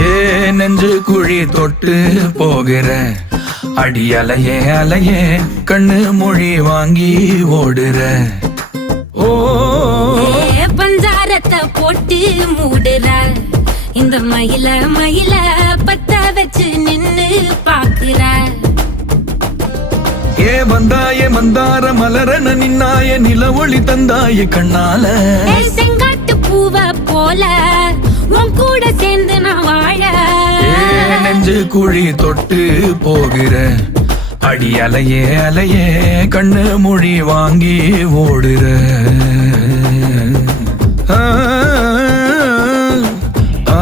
ஏ நெஞ்சு குழி தொட்டு போகிற அடி அலையே அலையே கண்ணு மொழி வாங்கி ஓடுற. ஓ பஞ்சாரத்தை போட்டு மூடுற இந்த மயில மயில பத்த வச்சு நின்னு பாக்குற. ஏ வந்தாய மந்தார மலரன நின்னாய நில ஒளி தந்தாய கண்ணால. செங்காட்டு பூவ போல உன் கூட சேர்ந்து நான் வாழ. நெஞ்சு குழி தொட்டு போகிற அடி அலையே அலையே கண்ணு மொழி வாங்கி ஓடுற. ஆ ஆ